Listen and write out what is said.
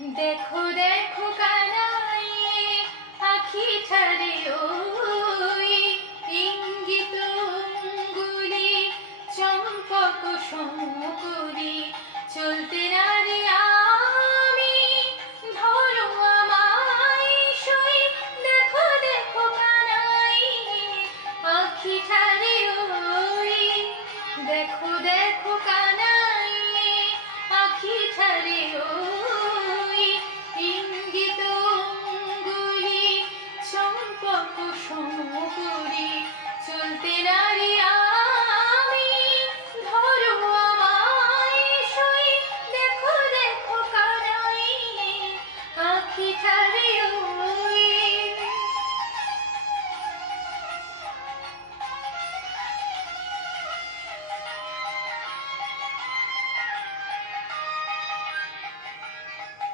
দেখো দেখো কানাই আখি ছাড়ে ওই ইঙ্গিত অঙ্গুলি চম্পক সমকরি চলতে নারে